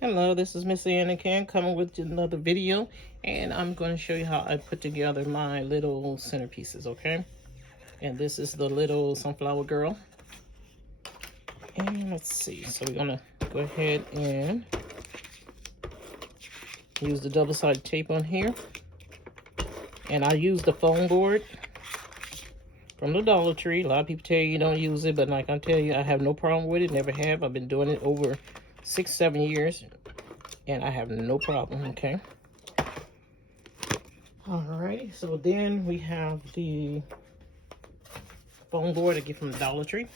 Hello, this is Miss Anna Can coming with another video, and I'm going to show you how I put together my little centerpieces, okay? And this is the little sunflower girl. And let's see, so we're going to go ahead and use the double-sided tape on here. And I use the foam board from the Dollar Tree. A lot of people tell you don't use it, but like I tell you, I have no problem with it, never have. I've been doing it over 6-7 years. And I have no problem, okay? Alrighty, so then we have the foam board I get from the Dollar Tree.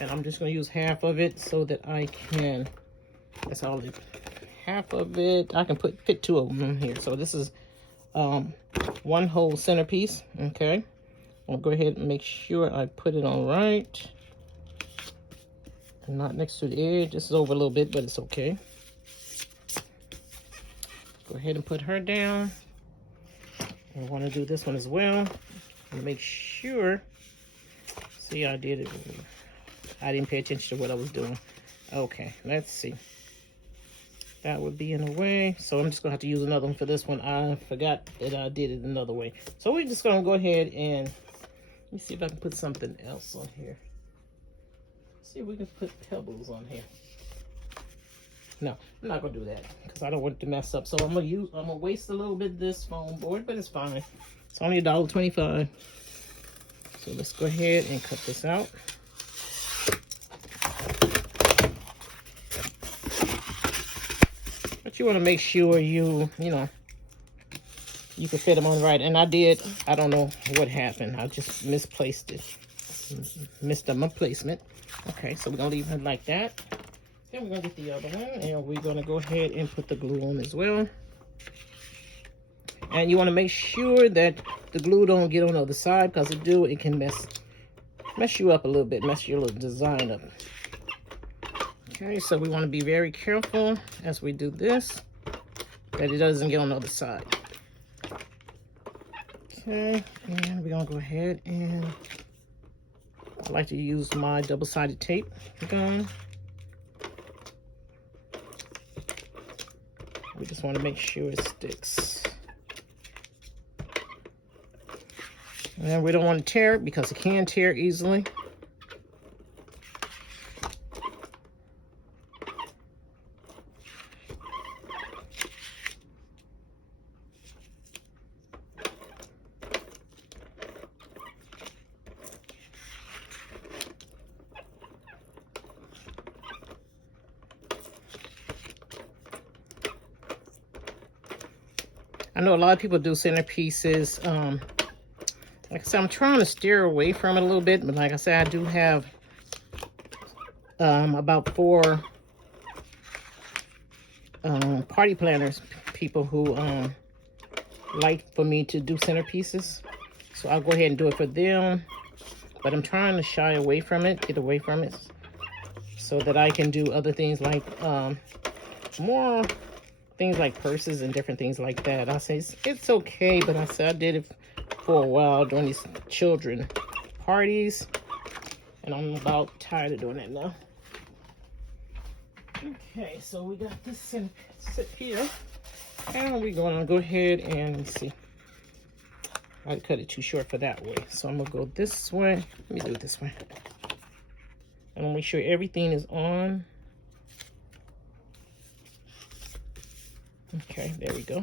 And I'm just gonna use half of it so that I can, that's all it, half of it, I can fit 2 of them in here. So this is one whole centerpiece, okay? I'll go ahead and make sure I put it on right. And not next to the edge. This is over a little bit, but it's okay. Go ahead and put her down. I want to do this one as well. And make sure. See, I did it. I didn't pay attention to what I was doing. Okay, let's see. That would be in the way. So I'm just going to have to use another one for this one. I forgot that I did it another way. So we're just going to go ahead and let me see if I can put something else on here. See if we can put pebbles on here. No, I'm not gonna do that because I don't want it to mess up. So I'm gonna waste a little bit of this foam board, but it's fine. It's only $1.25. So let's go ahead and cut this out. But you want to make sure you can fit them on right. And I did. I don't know what happened. I just misplaced it. Missed up my placement. Okay, so we're gonna leave it like that. Then we're going to get the other one, and we're going to go ahead and put the glue on as well. And you want to make sure that the glue don't get on the other side, because it can mess you up a little bit, mess your little design up. Okay, so we want to be very careful as we do this, that it doesn't get on the other side. Okay, and we're going to go ahead and I like to use my double-sided tape gun. We just want to make sure it sticks. And we don't want to tear it because it can tear easily. I know a lot of people do centerpieces. Like I said, I'm trying to steer away from it a little bit, but like I said, I do have about 4 party planners, people who like for me to do centerpieces. So I'll go ahead and do it for them. But I'm trying to shy away from it, get away from it, so that I can do other things like more things like purses and different things like that. I say it's okay, but I said I did it for a while during these children parties, and I'm about tired of doing that now. Okay, so we got this sit here, and we're going to go ahead and see. I cut it too short for that way, so I'm gonna go this way. Let me do it this way. I'm gonna make sure everything is on. Okay, there we go.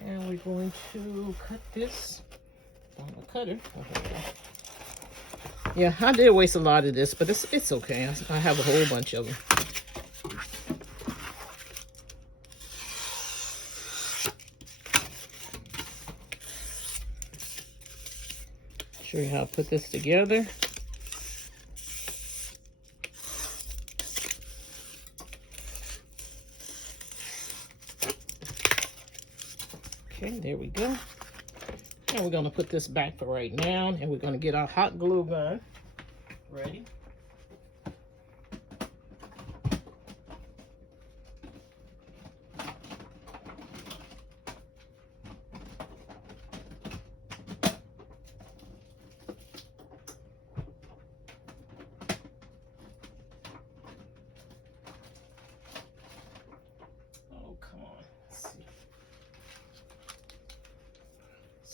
And we're going to cut this on the cutter. Yeah, I did waste a lot of this, but it's okay. I have a whole bunch of them. Show you how to put this together. Okay, there we go. And we're gonna put this back for right now, and we're gonna get our hot glue gun ready.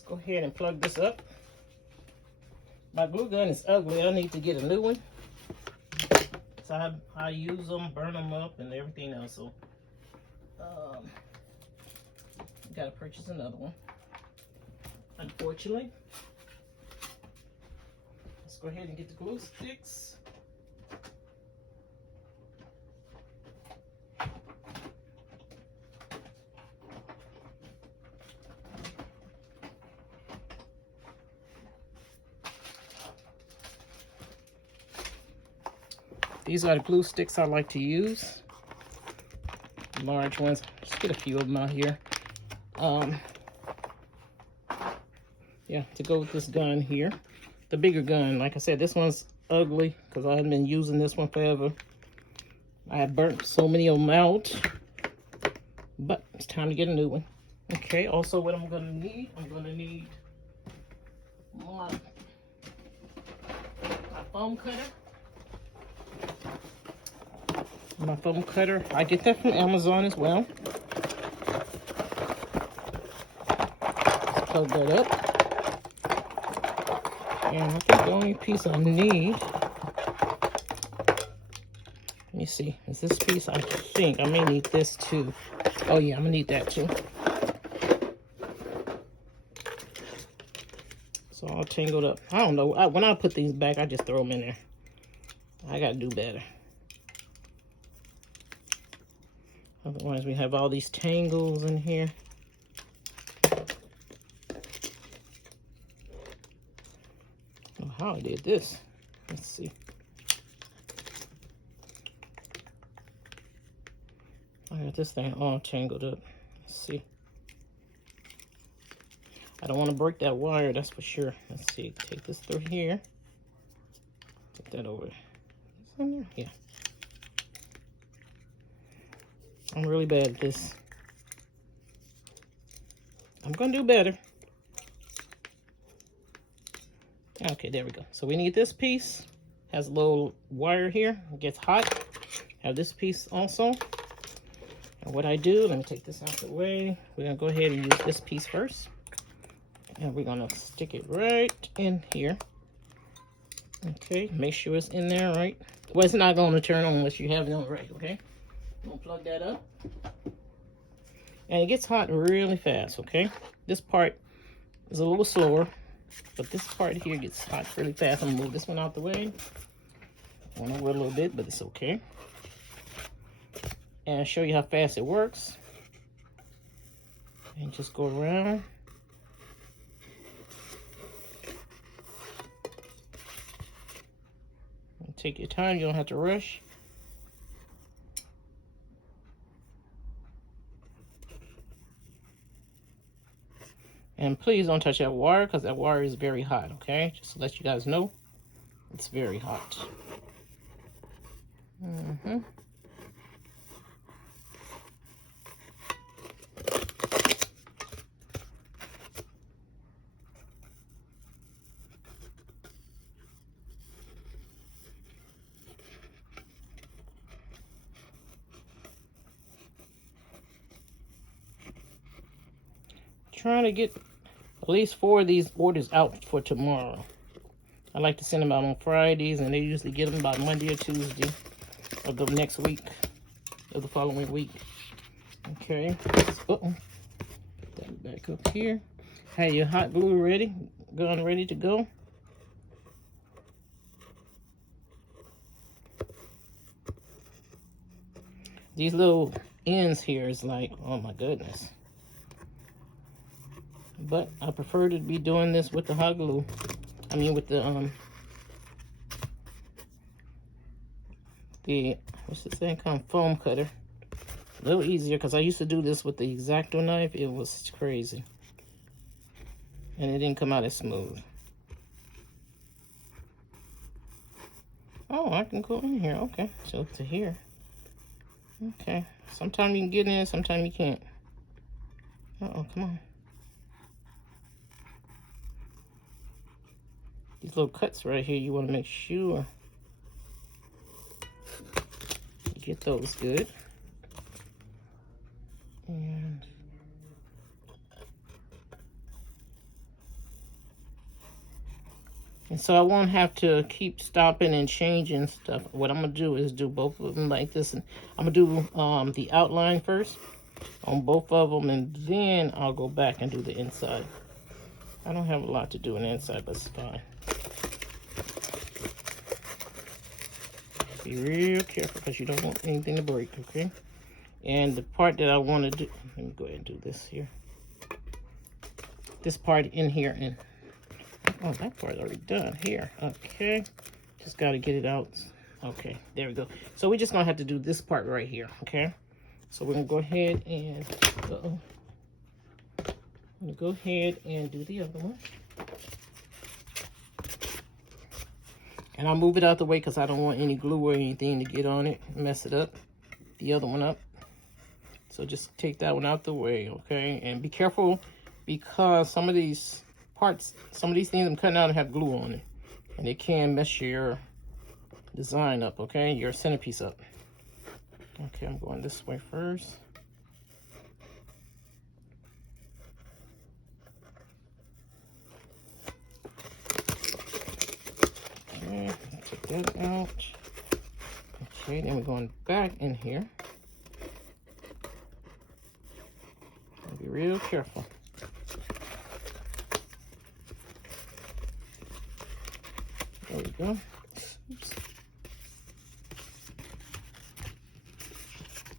go ahead and plug this up. My glue gun is ugly. I need to get a new one. So I use them, burn them up, and everything else. So, gotta purchase another one. Unfortunately. Let's go ahead and get the glue sticks. These are the glue sticks I like to use. Large ones. Just get a few of them out here. Yeah, to go with this gun here. The bigger gun. Like I said, this one's ugly because I haven't been using this one forever. I have burnt so many of them out. But it's time to get a new one. Okay, also what I'm going to need my foam cutter. My foam cutter, I get that from Amazon as well. Let's plug that up. And I think the only piece I need, let me see, is this piece. I think I may need this too. Oh yeah, I'm gonna need that too. So all tangled up. I don't know, when I put these back, I just throw them in there. I gotta do better. Otherwise, we have all these tangles in here. I don't know how I did this. Let's see. I got this thing all tangled up. Let's see. I don't want to break that wire, that's for sure. Let's see. Take this through here. Put that over. Is it in there? Yeah. I'm really bad at this. I'm gonna do better. Okay, there we go. So we need this piece. Has a little wire here. It gets hot. Have this piece also. And what I do, let me take this out of the way. We're gonna go ahead and use this piece first. And we're gonna stick it right in here. Okay, make sure it's in there right. Well, it's not gonna turn on unless you have it on right, okay? I'm gonna plug that up. And it gets hot really fast, okay? This part is a little slower, but this part here gets hot really fast. I'm gonna move this one out the way. Went over a little bit, but it's okay. And I'll show you how fast it works. And just go around. And take your time, you don't have to rush. And please don't touch that wire because that wire is very hot, okay? Just to let you guys know, it's very hot. Trying to get at least 4 of these orders out for tomorrow. I like to send them out on Fridays, and they usually get them by Monday or Tuesday of the next week, of the following week. Okay. Uh-oh. Put it back up here. Have your hot glue ready, gun ready to go. These little ends here is like, oh my goodness. But I prefer to be doing this with the hot glue. I mean with the what's this thing called? Foam cutter. A little easier because I used to do this with the X-Acto knife. It was crazy. And it didn't come out as smooth. Oh, I can go in here. Okay, so to here. Okay. Sometimes you can get in, sometimes you can't. Uh-oh, come on. These little cuts right here, you want to make sure you get those good. And And so I won't have to keep stopping and changing stuff. What I'm going to do is do both of them like this. And I'm going to do the outline first on both of them, and then I'll go back and do the inside. I don't have a lot to do on the inside, but it's fine. Be real careful because you don't want anything to break, okay? And the part that I want to do, let me go ahead and do this here. This part in here, and oh, that part's already done here. Okay, just got to get it out. Okay, there we go. So we're just gonna have to do this part right here, okay? So we're gonna go ahead and go ahead and do the other one. And I'll move it out the way because I don't want any glue or anything to get on it, mess it up, the other one up. So just take that one out the way, okay? And be careful because some of these parts, some of these things I'm cutting out have glue on it. And it can mess your design up, okay? Your centerpiece up. Okay, I'm going this way first. Okay, take that out. Okay, then we're going back in here. Be real careful. There we go. Oops.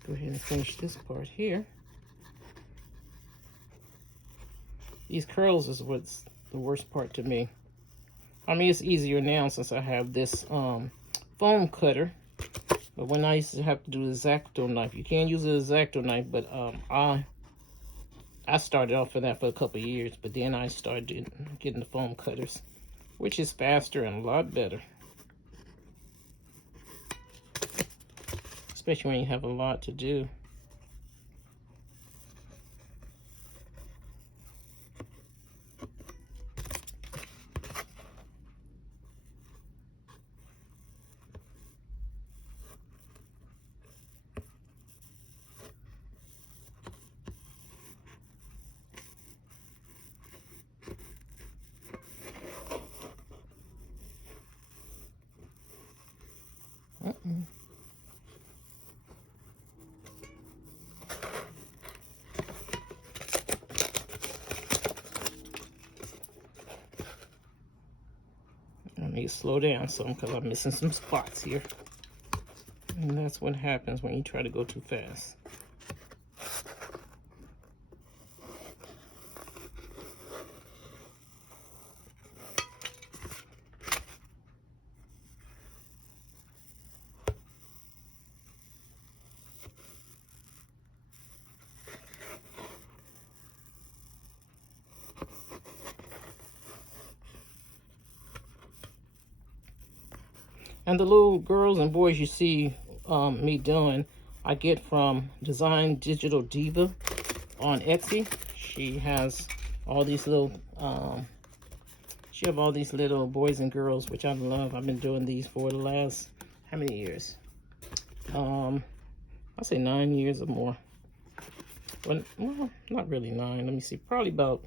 Go ahead and finish this part here. These curls is what's the worst part to me. I mean, it's easier now since I have this foam cutter. But when I used to have to do the X-Acto knife, you can't use an X-Acto knife, but I started off with that for a couple of years, but then I started getting the foam cutters, which is faster and a lot better. Especially when you have a lot to do. I need to slow down some because I'm missing some spots here. And that's what happens when you try to go too fast. And the little girls and boys you see me doing, I get from Design Digital Diva on Etsy. She has all these little, boys and girls, which I love. I've been doing these for the last, how many years? I'll say 9 years or more. Well, not really 9. Let me see, probably about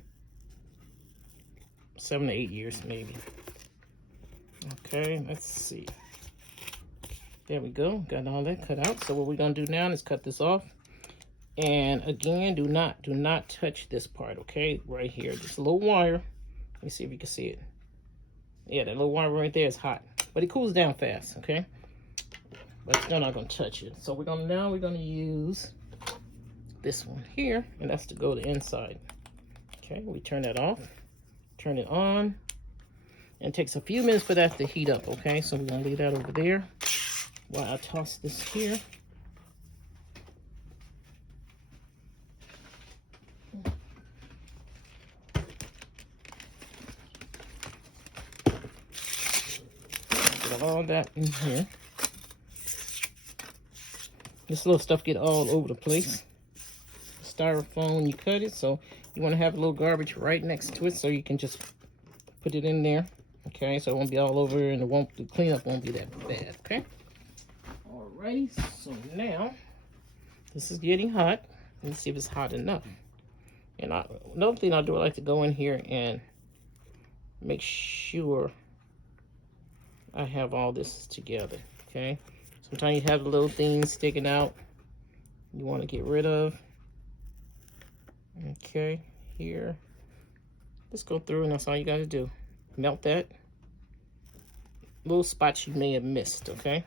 7 to 8 years maybe. Okay, let's see. There we go, got all that cut out. So what we're gonna do now is cut this off. And again, do not touch this part, okay? Right here, just a little wire. Let me see if you can see it. Yeah, that little wire right there is hot, but it cools down fast, okay? But still not gonna touch it. So we're gonna use this one here, and that's to go to the inside. Okay, we turn that off, turn it on. And it takes a few minutes for that to heat up, okay? So we're gonna leave that over there while I toss this here. Get all that in here. This little stuff get all over the place. Styrofoam when you cut it, so you wanna have a little garbage right next to it so you can just put it in there. Okay, so it won't be all over and the cleanup won't be that bad, okay? Alrighty, so now this is getting hot. Let me see if it's hot enough. And another thing I'll do, I like to go in here and make sure I have all this together, okay? Sometimes you have the little things sticking out you want to get rid of. Okay, here. Just go through and that's all you got to do. Melt that. Little spots you may have missed, okay?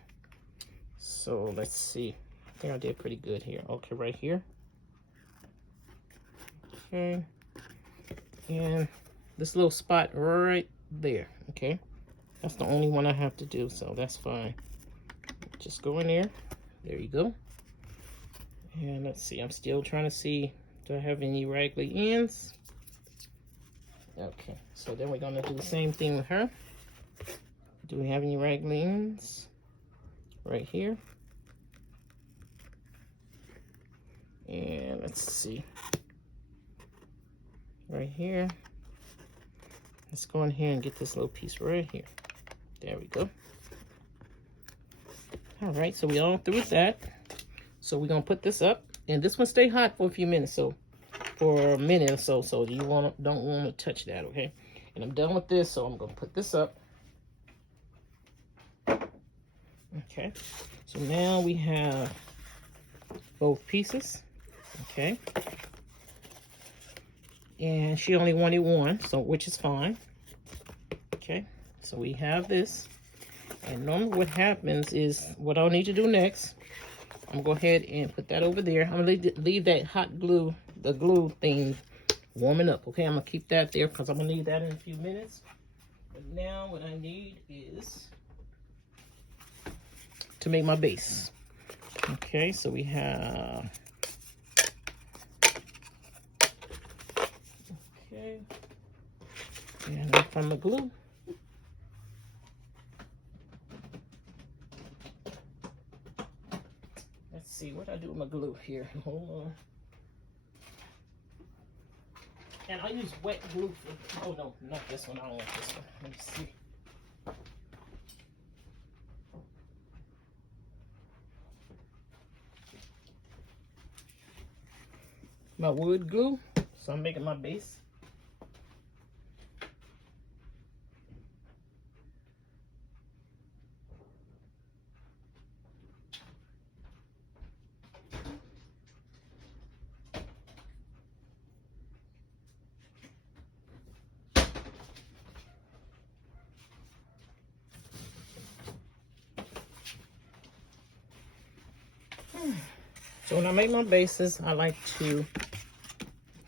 So let's see. I think I did pretty good here. Okay, right here. Okay. And this little spot right there, okay? That's the only one I have to do, so that's fine. Just go in there. There you go. And let's see, I'm still trying to see, do I have any raggedy ends? Okay, so then we're gonna do the same thing with her. Do we have any raggedy ends? Right here. And let's see. Right here. Let's go in here and get this little piece right here. There we go. All right, so we all through with that. So we're gonna put this up, and this one stay hot for a few minutes, so for a minute or so. So you don't want to touch that, okay? And I'm done with this, so I'm gonna put this up. Okay. So now we have both pieces, okay? And she only wanted one, so which is fine. Okay. So we have this, and normally what happens is what I'll need to do next. I'm gonna go ahead and put that over there. I'm gonna leave that hot glue, the glue thing, warming up. Okay, I'm gonna keep that there because I'm gonna need that in a few minutes. But now what I need is to make my base. Okay, so we have. Okay, and from the glue. Let's see what I do with my glue here. Hold on. And I use wet glue for, oh no, not this one. I don't want this one. Let me see. My wood glue. So I'm making my base. So when I make my bases, I like to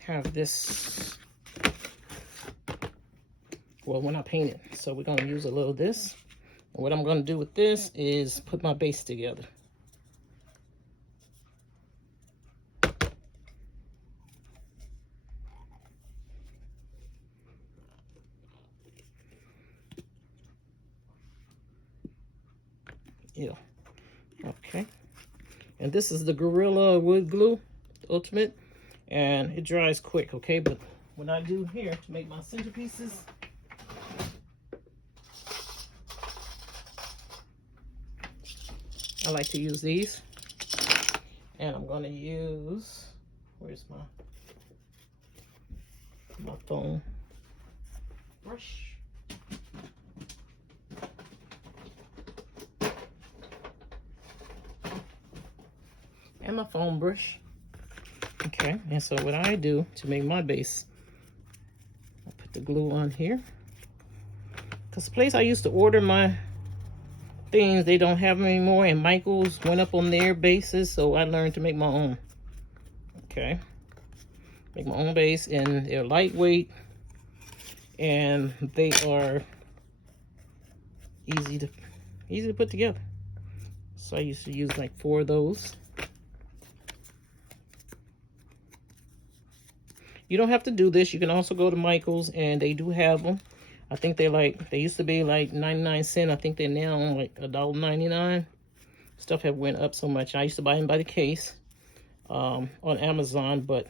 have this, well, when I paint it. So we're gonna use a little of this. And what I'm gonna do with this is put my base together. Yeah, okay. And this is the Gorilla Wood Glue, the Ultimate, and it dries quick, okay? But what I do here to make my centerpieces, I like to use these. And I'm gonna use, where's my foam brush. And my foam brush. Okay, and so what I do to make my base, I put the glue on here. Because the place I used to order my things, they don't have them anymore, and Michael's went up on their bases, so I learned to make my own. Okay, make my own base, and they're lightweight, and they are easy to put together. So I used to use like 4 of those. You don't have to do this. You can also go to Michael's, and they do have them. I think they used to be like 99 cents. I think they're now like $1.99. Stuff have went up so much. I used to buy them by the case on Amazon, but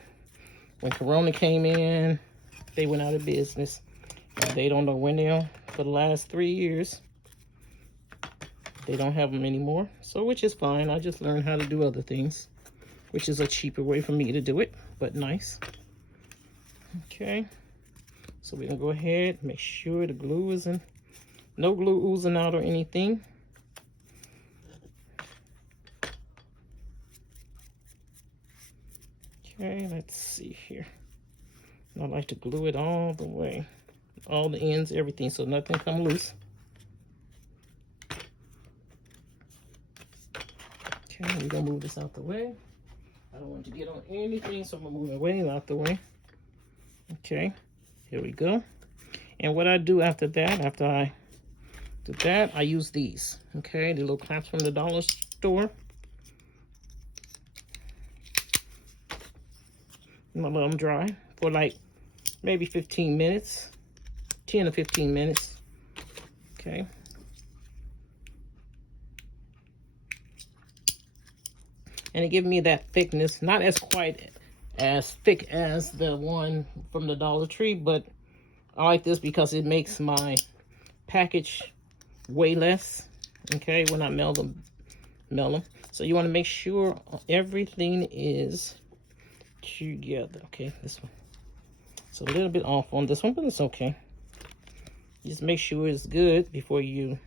when Corona came in, they went out of business. They don't know when they'll, for the last 3 years, they don't have them anymore. So, which is fine. I just learned how to do other things, which is a cheaper way for me to do it, but nice. Okay, so we're gonna go ahead and make sure the glue is in No glue oozing out or anything. Okay, let's see here. I like to glue it all the way. All the ends, everything, so nothing come loose. Okay, we're gonna move this out the way. I don't want it to get on anything, so I'm gonna move it way out the way. Okay, here we go. And what I do after that, after I do that, I use these. Okay, the little clamps from the dollar store. I'm gonna let them dry for like maybe 15 minutes, 10 to 15 minutes. Okay. And it gives me that thickness, not as quite as thick as the one from the Dollar Tree, but I like this because it makes my package way less. Okay, when I melt them. So you want to make sure everything is together. Okay, this one. So a little bit off on this one, but it's okay. Just make sure it's good before you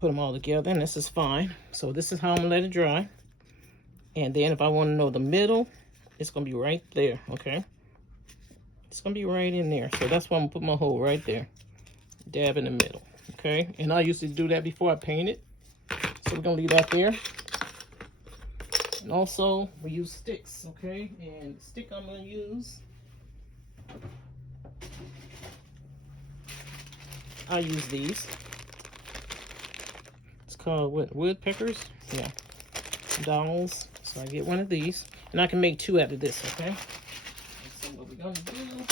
put them all together, and this is fine. So this is how I'm gonna let it dry. And then if I want to know the middle, it's gonna be right there. Okay, it's gonna be right in there. So that's why I'm gonna put my hole right there, dab in the middle. Okay, and I used to do that before I painted, so we're gonna leave that there. And also we use sticks. Okay, and the stick I'm gonna use, I use these. Called what, woodpeckers? Yeah, dolls. So I get one of these, and I can make 2 out of this. Okay, so what we're gonna do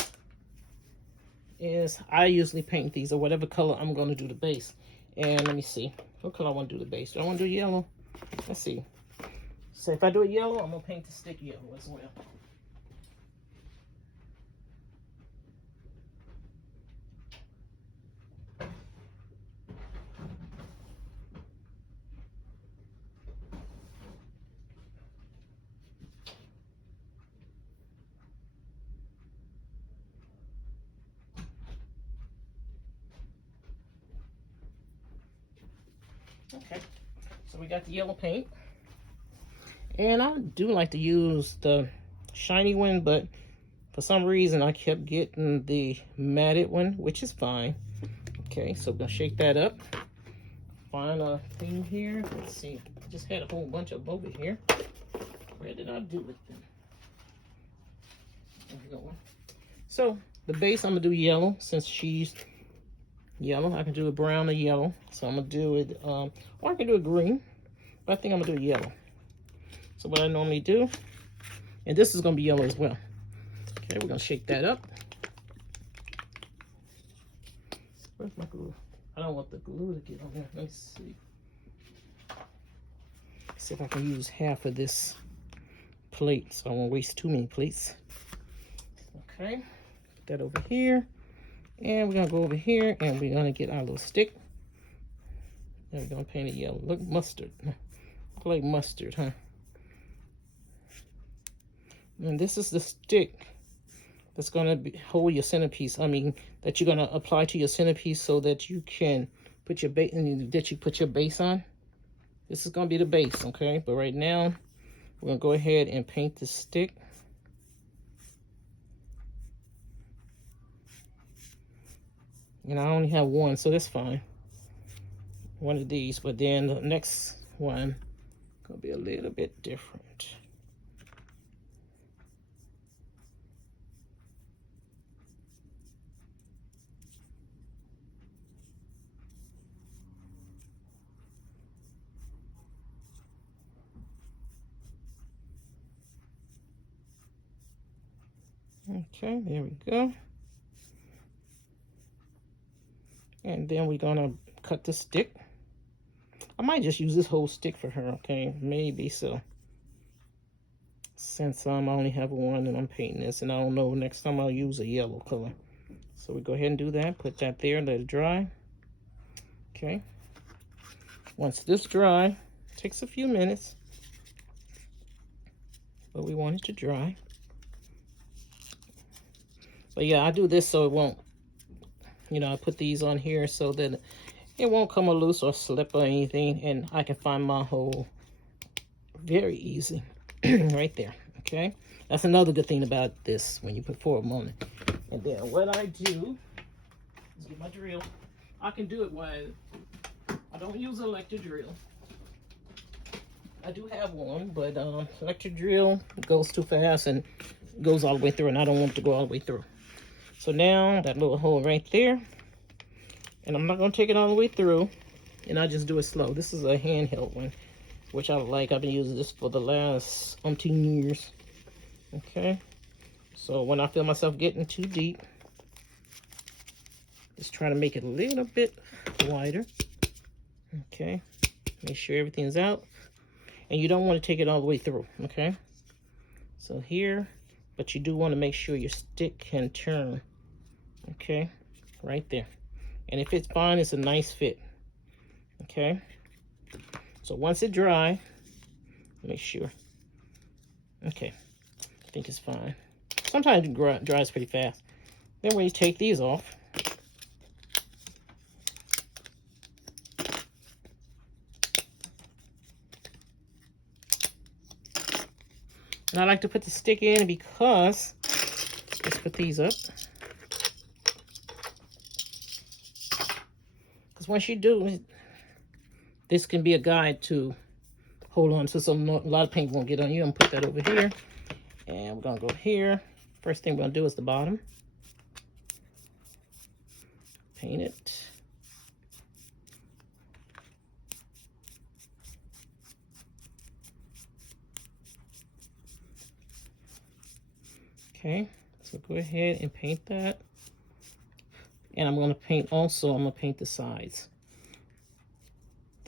is I usually paint these or whatever color I'm gonna do the base. And let me see, what color I want to do the base. Do I want to do yellow? Let's see. So if I do it yellow, I'm gonna paint the stick yellow as well. Okay, so we got the yellow paint. And I do like to use the shiny one, but for some reason I kept getting the matted one, which is fine. Okay, so I'm gonna shake that up. Find a thing here. Let's see. I just had a whole bunch of them over here. Where did I do with them? There we go. So the base I'm gonna do yellow, since she's yellow. I can do a brown or yellow. So I'm gonna do it, or I can do a green, but I think I'm gonna do yellow. So what I normally do, and this is gonna be yellow as well. Okay, we're gonna shake that up. Where's my glue? I don't want the glue to get on there. Let's see. See if I can use half of this plate, so I won't waste too many plates. Okay, put that over here. And we're gonna go over here and we're gonna get our little stick. And we're gonna paint it yellow. Look, mustard. Look like mustard, huh? And this is the stick that's gonna hold your centerpiece. I mean, that you're gonna apply to your centerpiece so that you can put your base, that you put your base on. This is gonna be the base, okay? But right now, we're gonna go ahead and paint the stick. And I only have one, so that's fine. One of these, but then the next one gonna be a little bit different. Okay, there we go. And then we're gonna cut the stick. I might just use this whole stick for her, okay? Maybe so. Since I only have one and I'm painting this, and I don't know, next time I'll use a yellow color. So we go ahead and do that, put that there, let it dry. Okay. Once this dry, takes a few minutes, but we want it to dry. But yeah, I do this so it won't You know, I put these on here so that it won't come loose or slip or anything, and I can find my hole very easy. Right there. Okay, that's another good thing about this when you put 4 of them on it. And then what I do is get my drill. I can do it while I don't use an electric drill. I do have one, but electric drill goes too fast and goes all the way through, and I don't want it to go all the way through. So now that little hole right there, and I'm not going to take it all the way through, and I just do it slow. This is a handheld one, which I like. I've been using this for the last umpteen years. Okay, so when I feel myself getting too deep, just try to make it a little bit wider. Okay, make sure everything's out, and you don't want to take it all the way through. Okay, so here, but you do want to make sure your stick can turn. Okay, right there, and if it's fine, it's a nice fit. Okay, so once it dry, make sure. Okay, I think it's fine. Sometimes it dries pretty fast. Then when you take these off, and I like to put the stick in because, let's put these up. Because once you do, this can be a guide to hold on to, so a lot of paint won't get on you. I'm gonna put that over here. And we're gonna go here. First thing we're gonna do is the bottom. Paint it. Okay, so go ahead and paint that. And I'm gonna paint also, I'm gonna paint the sides.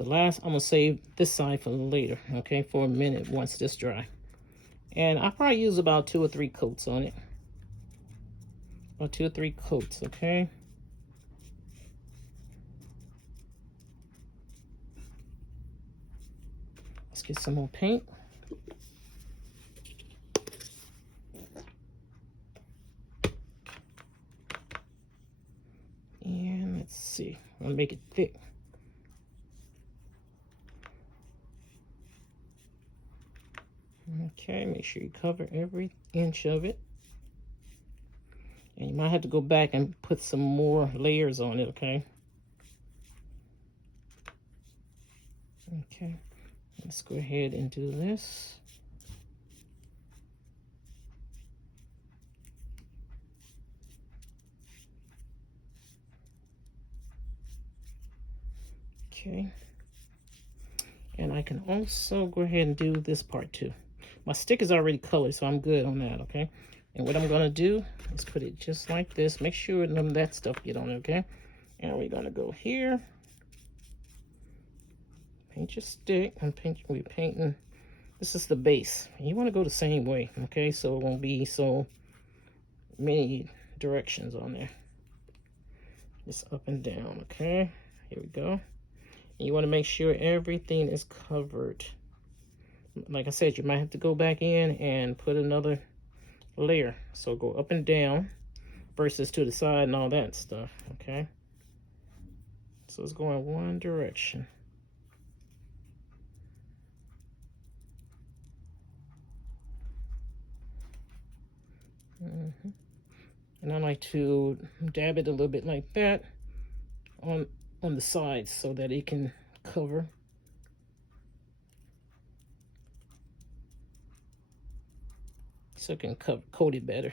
I'm gonna save this side for later, okay, for a minute once this dry. And I'll probably use about 2 or 3 coats on it. About 2 or 3 coats, okay? Let's get some more paint. And let's see, I'm gonna make it thick. Okay, make sure you cover every inch of it. And you might have to go back and put some more layers on it, okay? Okay, let's go ahead and do this. Okay. And I can also go ahead and do this part too. My stick is already colored, so I'm good on that, okay? And what I'm gonna do is put it just like this. Make sure none of that stuff get on it, okay? And we're gonna go here. Paint your stick. We're painting, this is the base. You wanna go the same way, okay? So it won't be so many directions on there. Just up and down, okay? Here we go. And you wanna make sure everything is covered. Like I said, you might have to go back in and put another layer. So go up and down versus to the side and all that stuff, okay? So it's going one direction. And I like to dab it a little bit like that on the sides so that it can cover. So it can coat it better.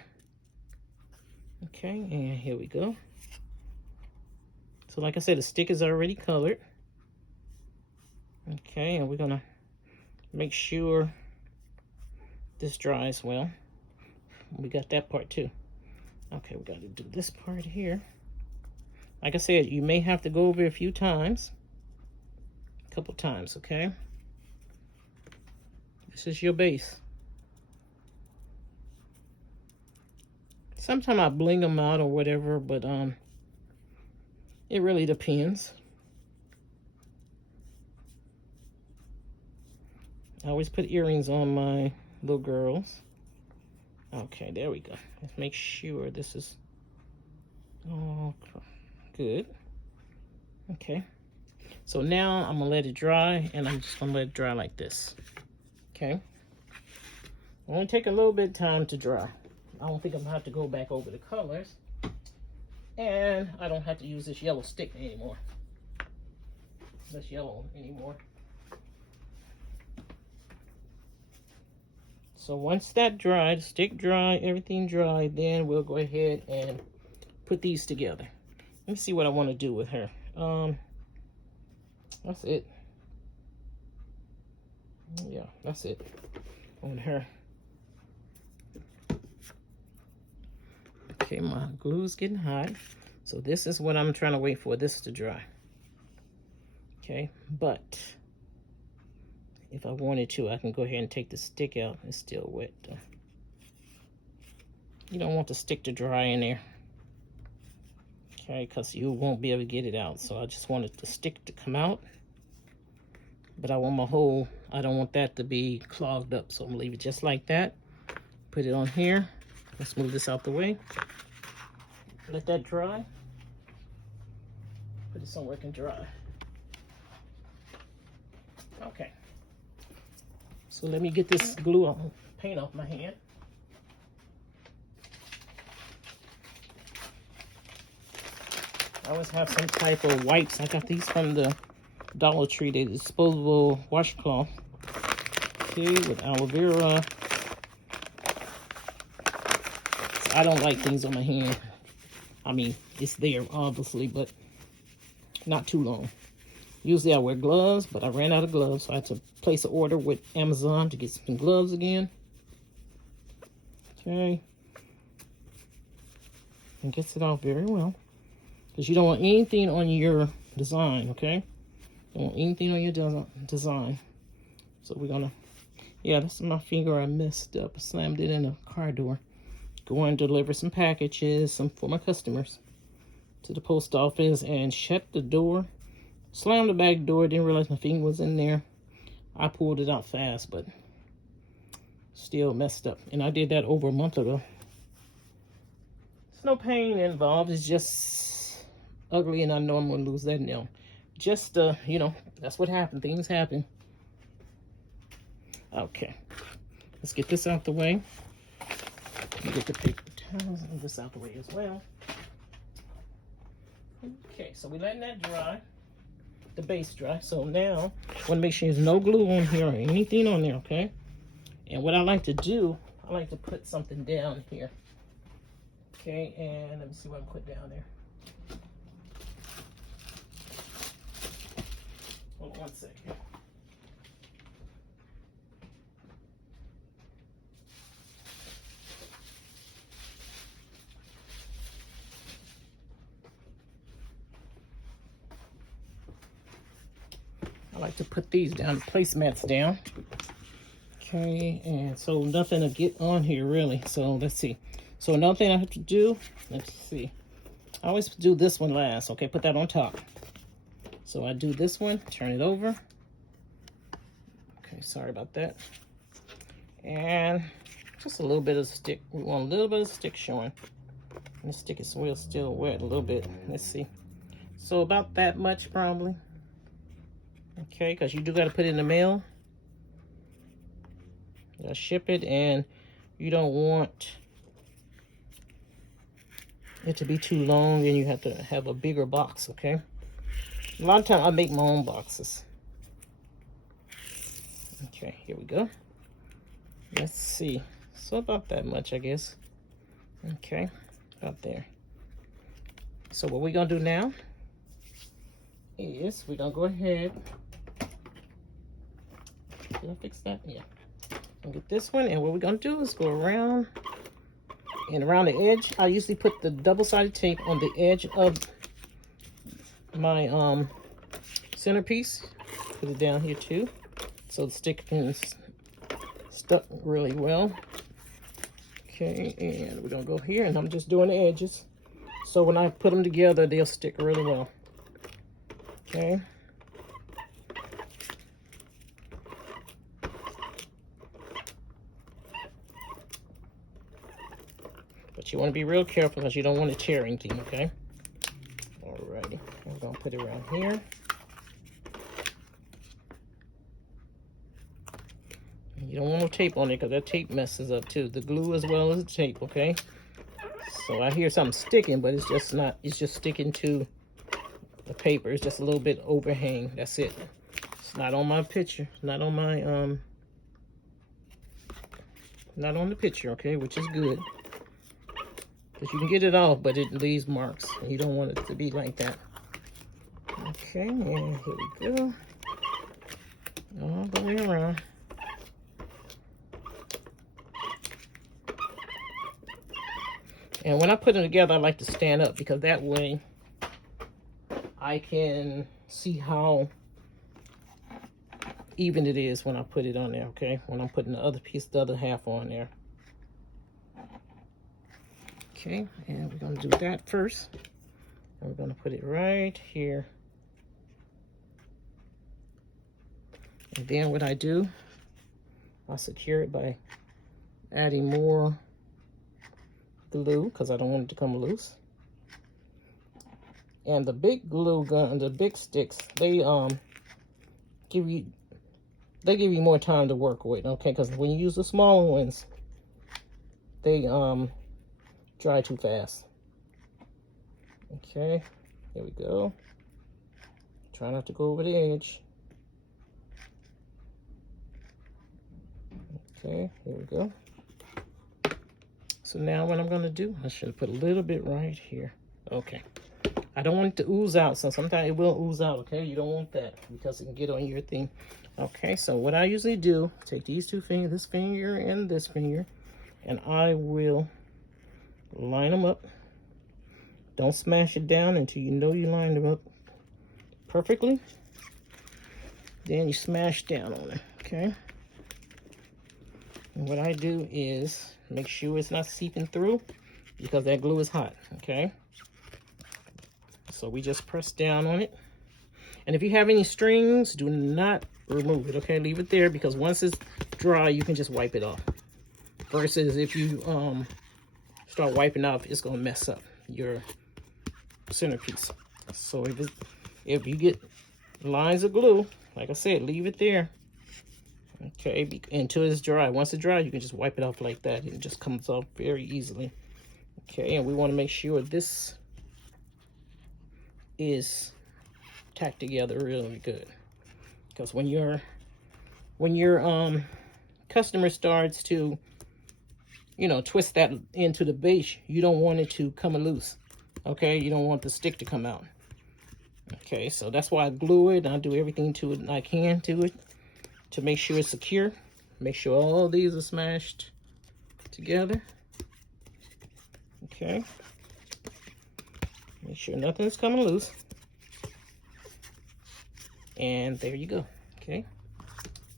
Okay, and here we go. So like I said, the stick is already colored. Okay, and we're gonna make sure this dries well. We got that part too. Okay, we gotta do this part here. Like I said, you may have to go over it a few times. A couple times, okay? This is your base. Sometimes I bling them out or whatever, but it really depends. I always put earrings on my little girls. Okay, there we go. Let's make sure this is, oh, Good. Okay. So now I'm gonna let it dry, and I'm just gonna let it dry like this. Okay. Only take a little bit of time to dry. I don't think I'm gonna have to go back over the colors. And I don't have to use this yellow stick anymore. This yellow anymore. So once that dried, stick dry, everything dry, then we'll go ahead and put these together. Let me see what I want to do with her. That's it. Yeah, that's it on her. Okay, my glue's getting hot. So this is what I'm trying to wait for this to dry. Okay, but if I wanted to, I can go ahead and take the stick out. It's still wet though. You don't want the stick to dry in there. Okay, because you won't be able to get it out. So I just wanted the stick to come out. But I want my hole, I don't want that to be clogged up. So I'm gonna leave it just like that. Put it on here. Let's move this out the way. Let that dry. Put it somewhere it can dry. Okay. So let me get this glue on, paint off my hand. I always have some type of wipes. I got these from the Dollar Tree. They're disposable washcloth. Okay, with aloe vera. So I don't like things on my hand. I mean, it's there, obviously, but not too long. Usually I wear gloves, but I ran out of gloves, so I had to place an order with Amazon to get some gloves again. Okay. And gets it off very well. Because you don't want anything on your design, okay? Don't want anything on your design. So we're gonna, yeah, this is my finger I messed up. I slammed it in a car door. Going to deliver some packages, some for my customers, to the post office, and shut the door. Slammed the back door, didn't realize my finger was in there. I pulled it out fast, but still messed up. And I did that over a month ago. There's no pain involved. It's just ugly, and I know I'm going to lose that nail. Just, you know, that's what happened. Things happen. Okay. Let's get this out the way. Let me get the paper towels and this out the way as well. Okay, so we're letting that dry. The base dry. So now I want to make sure there's no glue on here or anything on there, okay? And what I like to do, I like to put something down here. Okay, and let me see what I put down there. Hold on one second. I like to put these down, placemats down. Okay, and so nothing to get on here really. So let's see. So another thing I have to do, let's see. I always do this one last. Okay, put that on top. So I do this one, turn it over. Okay, sorry about that. And just a little bit of stick. We want a little bit of stick showing. And the stick is still wet a little bit. Let's see. So about that much probably. Okay, because you do got to put it in the mail. You gotta ship it, and you don't want it to be too long, and you have to have a bigger box, okay? A lot of times I make my own boxes. Okay, here we go. Let's see. So about that much, I guess. Okay, about there. So what we're gonna do now is we're gonna go ahead. Did I fix that? Yeah. I'll get this one, and what we're gonna do is go around and around the edge. I usually put the double-sided tape on the edge of my centerpiece. Put it down here too, so the stick can stuck really well. Okay, and we're gonna go here, and I'm just doing the edges, so when I put them together, they'll stick really well. Okay. But you want to be real careful because you don't want to tear anything, okay? All Alrighty, I'm gonna put it around here. You don't want no tape on it because that tape messes up too. The glue as well as the tape, okay? So I hear something sticking, but it's just not, it's just sticking to the paper. It's just a little bit overhang. That's it. It's not on my picture. It's not on my, not on the picture, okay? Which is good. Because you can get it off, but it leaves marks. And you don't want it to be like that. Okay, and here we go. All the way around. And when I put them together, I like to stand up because that way I can see how even it is when I put it on there, okay? When I'm putting the other piece, the other half on there. Okay, and we're gonna do that first. And we're gonna put it right here. And then what I do, I'll secure it by adding more glue because I don't want it to come loose. And the big glue gun, the big sticks, they give you more time to work with, okay? Because when you use the smaller ones, they dry too fast. Okay, there we go. Try not to go over the edge. Okay, here we go. So now what I'm gonna do, I should put a little bit right here. Okay. I don't want it to ooze out, so sometimes it will ooze out, okay? You don't want that because it can get on your thing. Okay, so what I usually do, take these two fingers, this finger and this finger, and I will line them up. Don't smash it down until you know you lined them up perfectly. Then you smash down on it, okay? And what I do is make sure it's not seeping through because that glue is hot, okay? So we just press down on it. And if you have any strings, do not remove it, okay? Leave it there because once it's dry, you can just wipe it off. Versus if you start wiping off, it's gonna mess up your centerpiece. So if you get lines of glue, like I said, leave it there. Okay, until it's dry. Once it's dry, you can just wipe it off like that. It just comes off very easily. Okay, and we want to make sure this is tacked together really good. Because when your customer starts to, you know, twist that into the base, you don't want it to come loose. Okay, you don't want the stick to come out. Okay, so that's why I glue it. I do everything to it I can to it, to make sure it's secure. Make sure all these are smashed together. Okay. Make sure nothing's coming loose. And there you go. Okay.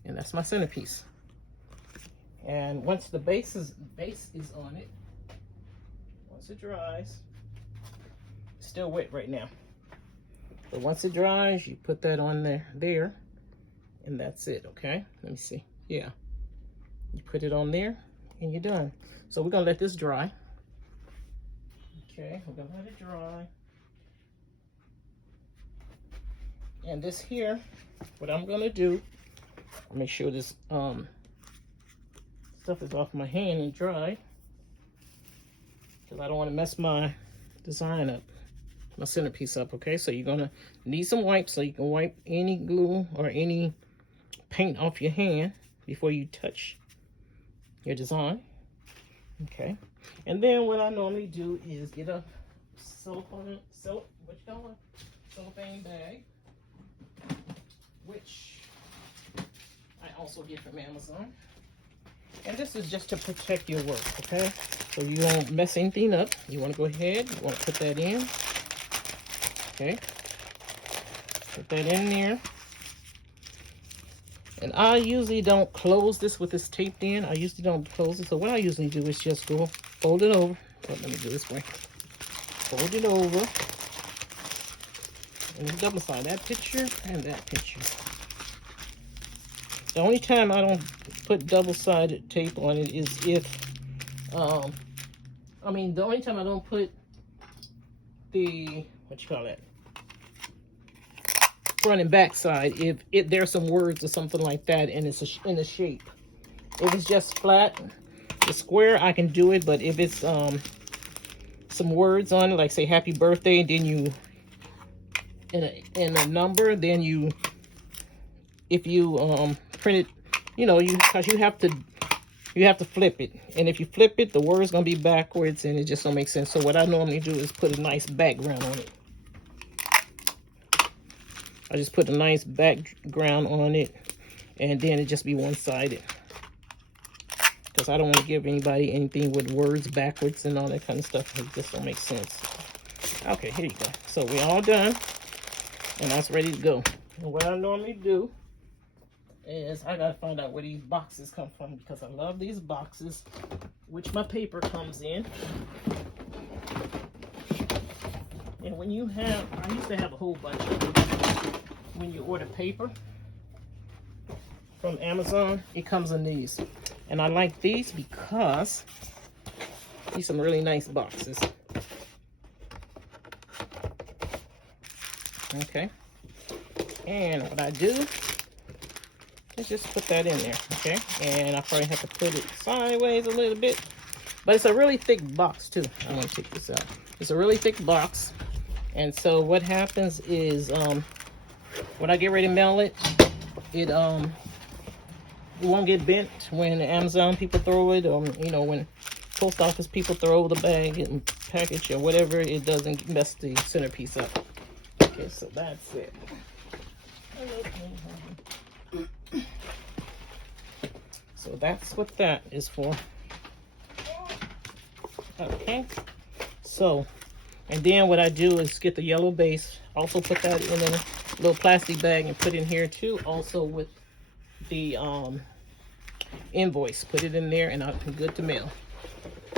And that's my centerpiece. And once the base is on it, once it dries, it's still wet right now. But once it dries, you put that on there. And that's it, okay? Let me see. Yeah. You put it on there, and you're done. So we're gonna let this dry. Okay, we're gonna let it dry. And this here, what I'm gonna do, I'll make sure this stuff is off my hand and dry. Because I don't want to mess my design up, my centerpiece up, okay? So you're gonna need some wipes so you can wipe any glue or any paint off your hand before you touch your design. Okay, and then what I normally do is get a cellophane bag, which I also get from Amazon. And this is just to protect your work, okay? So you don't mess anything up. You want to go ahead, you want to put that in. Okay, put that in there. And I usually don't close this with this taped in. I usually don't close it. So what I usually do is just go fold it over. Oh, let me do it this way. Fold it over. And it's double side, that picture and that picture. The only time I don't put double-sided tape on it is if, the only time I don't put the, what you call that, front and back side, if there's some words or something like that and it's in the shape. If it's just flat, the square, I can do it, but if it's some words on it, like say happy birthday, and then you in a number, then you, if you print it, you know, because you have to flip it, and if you flip it, the word's gonna be backwards and it just don't make sense. So what I normally do is put a nice background on it. I just put a nice background on it, and then it just be one-sided, because I don't want to give anybody anything with words backwards and all that kind of stuff. It just don't make sense. Okay, here you go. So we're all done, and that's ready to go. And what I normally do is I gotta find out where these boxes come from, because I love these boxes, which my paper comes in. And when you have, I used to have a whole bunch of them. When you order paper from Amazon, it comes in these. And I like these because these are some really nice boxes. Okay. And what I do is just put that in there, okay? And I probably have to put it sideways a little bit. But it's a really thick box too. I'm gonna take this out. It's a really thick box. And so what happens is when I get ready to mail it, it won't get bent when the Amazon people throw it, or you know, when post office people throw the bag and package or whatever, it doesn't mess the centerpiece up. Okay, so that's it. So that's what that is for. Okay, so, and then what I do is get the yellow base, also put that in a little plastic bag and put in here too, also with the invoice. Put it in there and I'm good to mail.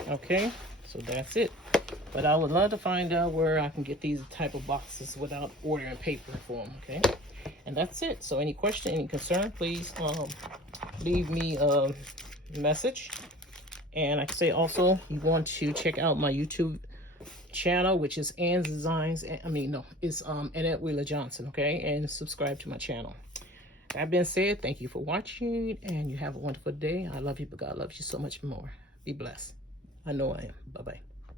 Okay, so that's it. But I would love to find out where I can get these type of boxes without ordering paper for them. Okay, and that's it. So any question, any concern, please leave me a message. And like I say, also, you want to check out my YouTube channel, which is Ann's Designs. I mean, no, it's Annette Wheeler Johnson, okay? And subscribe to my channel. That being said, thank you for watching, and you have a wonderful day. I love you, but God loves you so much more. Be blessed. I know I am. Bye-bye.